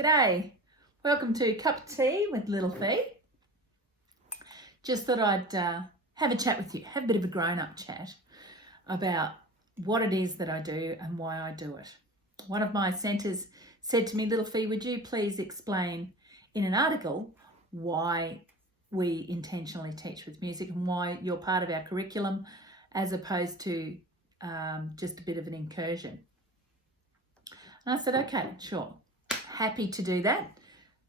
G'day, welcome to Cup of Tea with Little Fee. Just thought I'd have a chat with you, have a bit of a grown-up chat about what it is that I do and why I do it. One of my centres said to me, Little Fee, would you please explain in an article why we intentionally teach with music and why you're part of our curriculum as opposed to just a bit of an incursion. And I said, okay, sure. Happy to do that,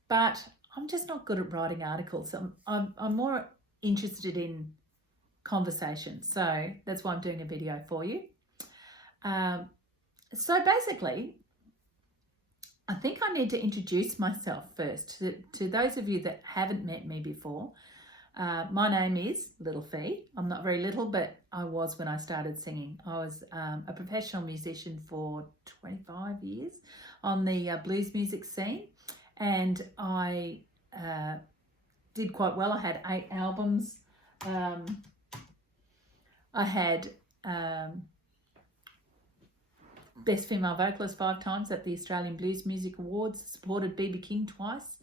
but I'm just not good at writing articles. I'm more interested in conversation, so that's why I'm doing a video for you. So basically, I think I need to introduce myself first to those of you that haven't met me before. My name is Little Fee. I'm not very little, but I was when I started singing. I was a professional musician for 25 years on the blues music scene, and I did quite well. I had 8 albums. I had Best Female Vocalist 5 times at the Australian Blues Music Awards, supported B.B. King twice.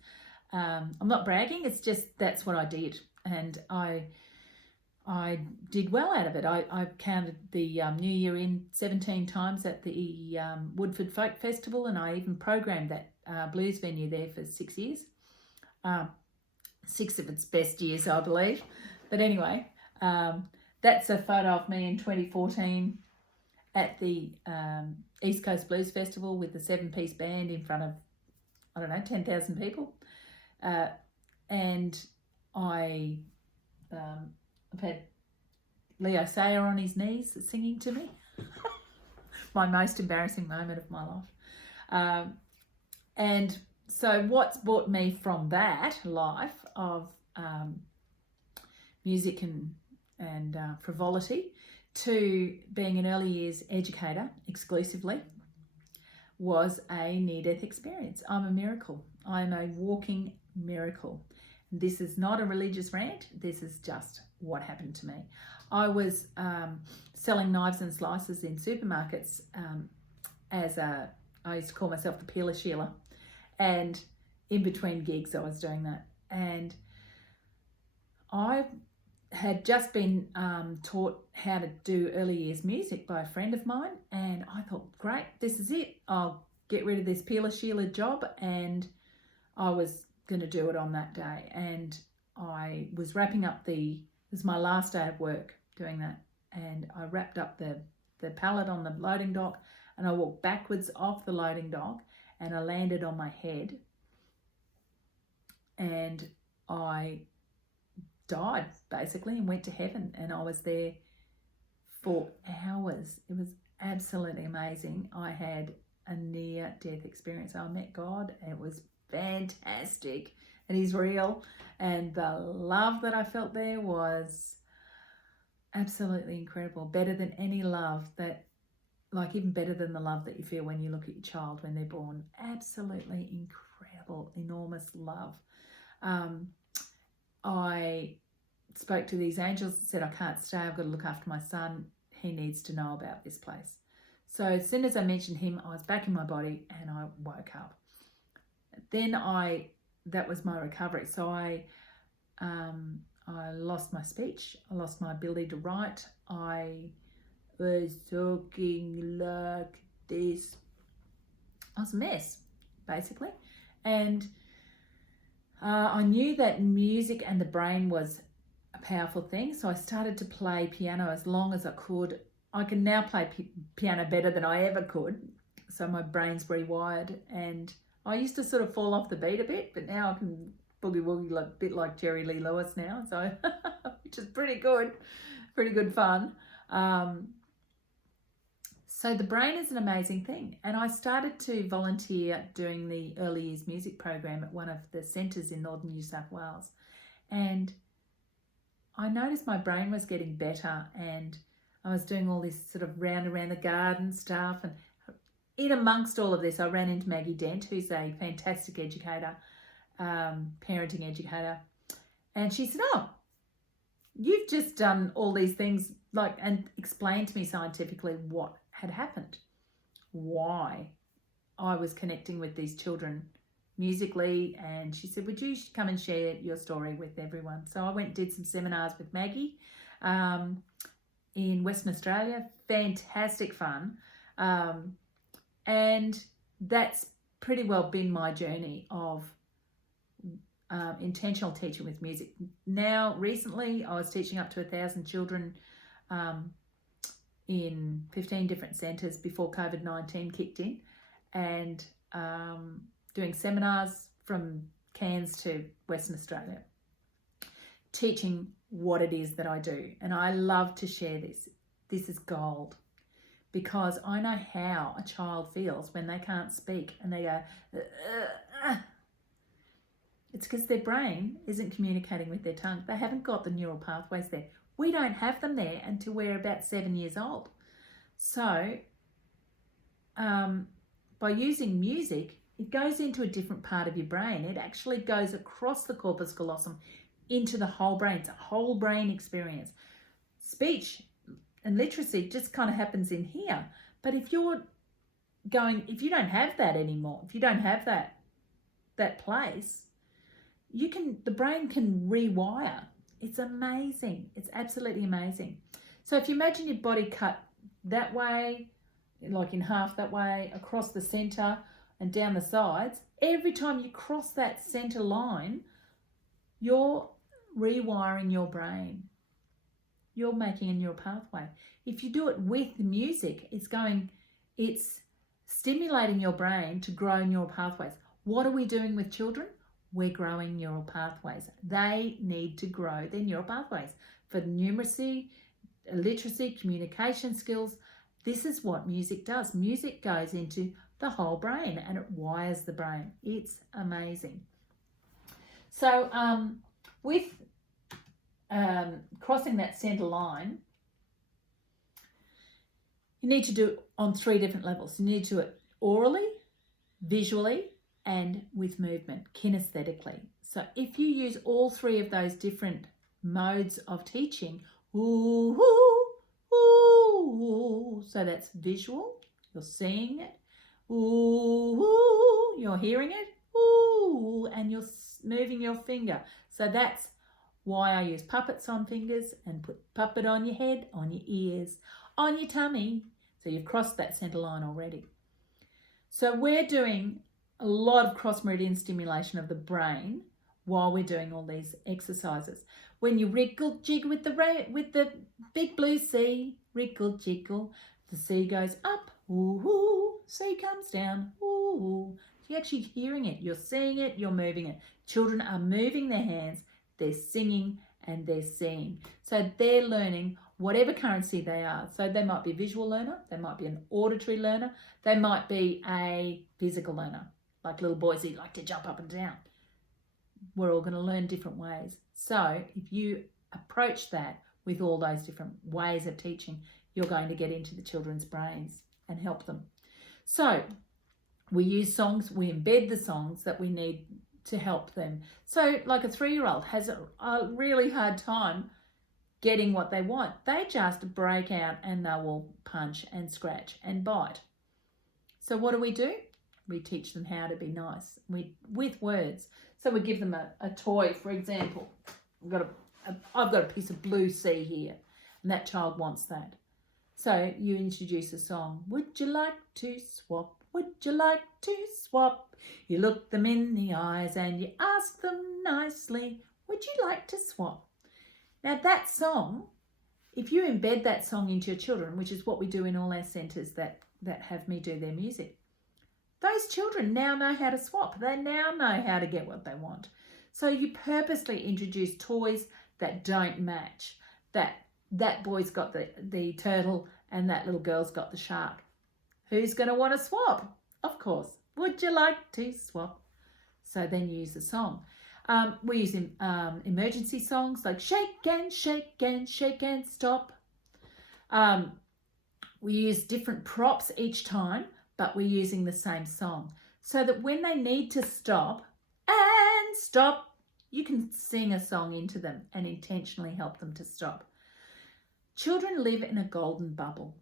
I'm not bragging, it's just that's what I did, and I did well out of it. I counted the New Year in 17 times at the Woodford Folk Festival, and I even programmed that blues venue there for 6 years. 6 of its best years, I believe. But anyway, that's a photo of me in 2014 at the East Coast Blues Festival with the 7-piece band in front of, I don't know, 10,000 people. And I've had Leo Sayer on his knees singing to me. My most embarrassing moment of my life. And so what's brought me from that life of music and frivolity to being an early years educator exclusively was a near-death experience. I'm a miracle. I'm a walking miracle. This is not a religious rant. This is just what happened to me. I was selling knives and slices in supermarkets I used to call myself the peeler shealer. And in between gigs, I was doing that. And I had just been taught how to do early years music by a friend of mine. And I thought, great, this is it. I'll get rid of this peeler shealer job. And I was going to do it on that day. And I was wrapping up it was my last day of work doing that. And I wrapped up the pallet on the loading dock, and I walked backwards off the loading dock, and I landed on my head, and I died basically and went to heaven. And I was there for hours. It was absolutely amazing. I had a near-death experience. I met God, and it was fantastic, and he's real, and the love that I felt there was absolutely incredible. Better than any love even better than the love that you feel when you look at your child when they're born. Absolutely incredible, enormous love. I spoke to these angels and said, I can't stay, I've got to look after my son. He needs to know about this place. So as soon as I mentioned him, I was back in my body and I woke up. Then that was my recovery. So I lost my speech. I lost my ability to write. I was talking like this. I was a mess, basically. And I knew that music and the brain was a powerful thing. So I started to play piano as long as I could. I can now play piano better than I ever could. So my brain's rewired, and I used to sort of fall off the beat a bit, but now I can boogie woogie a bit like Jerry Lee Lewis now, so which is pretty good fun. So the brain is an amazing thing, and I started to volunteer doing the early years music program at one of the centres in northern New South Wales, and I noticed my brain was getting better, and I was doing all this sort of round around the garden stuff. And in amongst all of this, I ran into Maggie Dent, who's a fantastic educator, parenting educator. And she said, oh, you've just done all these things, and explained to me scientifically what had happened, why I was connecting with these children musically, and she said, would you come and share your story with everyone? So I went and did some seminars with Maggie in Western Australia. Fantastic fun. And that's pretty well been my journey of intentional teaching with music. Now, recently, I was teaching up to 1,000 children in 15 different centres before COVID-19 kicked in, and doing seminars from Cairns to Western Australia, teaching what it is that I do. And I love to share this. This is gold, because I know how a child feels when they can't speak and they go, It's because their brain isn't communicating with their tongue. They haven't got the neural pathways there. We don't have them there until we're about 7 years old. So by using music, it goes into a different part of your brain. It actually goes across the corpus callosum into the whole brain. It's a whole brain experience. Speech and literacy just kind of happens in here. But if you don't have that anymore, if you don't have that place, the brain can rewire. It's amazing. It's absolutely amazing. So if you imagine your body cut that way, like in half that way, across the center and down the sides, every time you cross that center line, you're rewiring your brain. You're making a neural pathway. If you do it with music, it's stimulating your brain to grow neural pathways. What are we doing with children? We're growing neural pathways. They need to grow their neural pathways for numeracy, literacy, communication skills. This is what music does. Music goes into the whole brain and it wires the brain. It's amazing. So with crossing that center line, you need to do it on 3 different levels. You need to do it orally, visually, and with movement, kinesthetically. So if you use all 3 of those different modes of teaching, ooh, ooh, ooh, so that's visual, you're seeing it, ooh, ooh, you're hearing it, ooh, and you're moving your finger. So that's why I use puppets on fingers and put puppet on your head, on your ears, on your tummy. So you've crossed that center line already. So we're doing a lot of cross-meridian stimulation of the brain while we're doing all these exercises. When you wriggle jiggle with the big blue sea, wriggle jiggle, the sea goes up, ooh, ooh, sea comes down, ooh. You're actually hearing it, you're seeing it, you're moving it. Children are moving their hands, they're singing and they're seeing. So they're learning whatever currency they are. So they might be a visual learner, they might be an auditory learner, they might be a physical learner, like little boys who like to jump up and down. We're all going to learn different ways. So if you approach that with all those different ways of teaching, you're going to get into the children's brains and help them. So we use songs, we embed the songs that we need to help them. So like a 3-year-old has a really hard time getting what they want. They just break out and they will punch and scratch and bite. So what do? We teach them how to be nice with words. So we give them a toy, for example. I've got a piece of blue sea here, and that child wants that. So you introduce a song. Would you like to swap? Would you like to swap? You look them in the eyes and you ask them nicely, would you like to swap? Now that song, if you embed that song into your children, which is what we do in all our centres that have me do their music, those children now know how to swap. They now know how to get what they want. So you purposely introduce toys that don't match. That boy's got the turtle and that little girl's got the shark. Who's going to want to swap? Of course. Would you like to swap? So then you use the song. We use emergency songs like shake and shake and shake and stop. We use different props each time, but we're using the same song. So that when they need to stop and stop, you can sing a song into them and intentionally help them to stop. Children live in a golden bubble.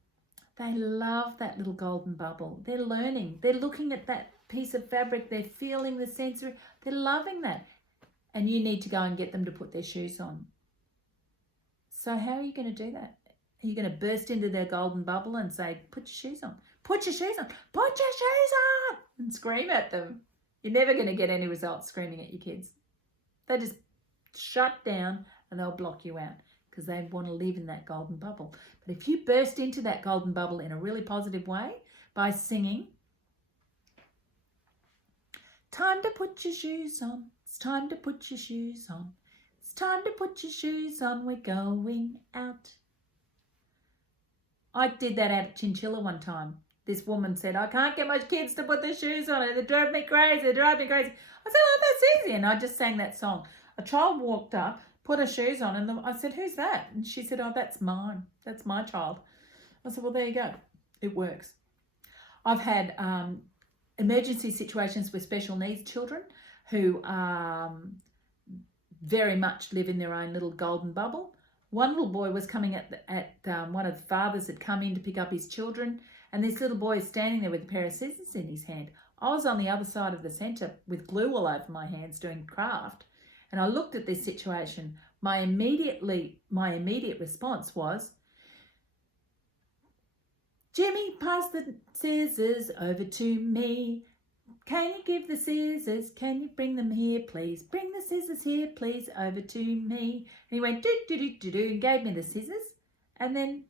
They love that little golden bubble. They're learning. They're looking at piece of fabric, they're feeling the sensory, they're loving that. And you need to go and get them to put their shoes on. So how are you going to do that? Are you going to burst into their golden bubble and say, put your shoes on, put your shoes on, put your shoes on, and scream at them? You're never going to get any results screaming at your kids. They just shut down and they'll block you out because they want to live in that golden bubble. But if you burst into that golden bubble in a really positive way by singing, time to put your shoes on, it's time to put your shoes on, it's time to put your shoes on, we're going out. I did that at Chinchilla one time. This woman said, I can't get my kids to put their shoes on, they drive me crazy, they drive me crazy. I said, oh, that's easy. And I just sang that song. A child walked up, put her shoes on, and I said, who's that? And she said, oh, that's mine. That's my child. I said, well, there you go. It works. I've had emergency situations with special needs children who very much live in their own little golden bubble. One little boy was coming at one of the fathers had come in to pick up his children, and this little boy is standing there with a pair of scissors in his hand. I was on the other side of the centre with glue all over my hands doing craft, and I looked at this situation. My immediate response was, Jimmy, pass the scissors over to me. Can you give the scissors? Can you bring them here, please? Bring the scissors here, please, over to me. And he went, do, and gave me the scissors, and then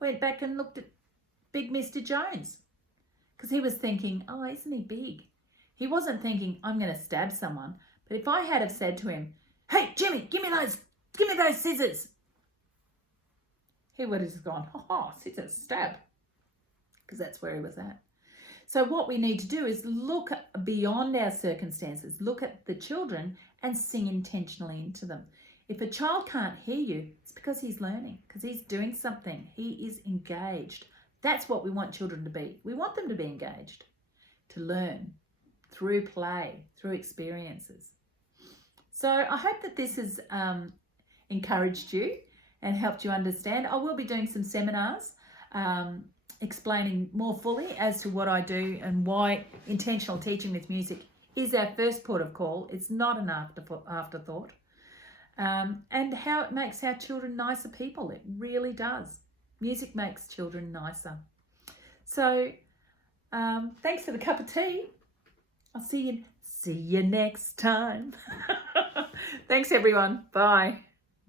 went back and looked at big Mr. Jones, because he was thinking, oh, isn't he big? He wasn't thinking, I'm going to stab someone. But if I had have said to him, hey, Jimmy, give me those scissors, he would have just gone, oh, scissors, stab, because that's where he was at. So what we need to do is look beyond our circumstances, look at the children and sing intentionally into them. If a child can't hear you, it's because he's learning, because he's doing something. He is engaged. That's what we want children to be. We want them to be engaged, to learn through play, through experiences. So I hope that this has encouraged you and helped you understand. I will be doing some seminars explaining more fully as to what I do and why intentional teaching with music is our first port of call. It's not an afterthought. And how it makes our children nicer people. It really does. Music makes children nicer. So thanks for the cup of tea. I'll see you next time. Thanks, everyone. Bye.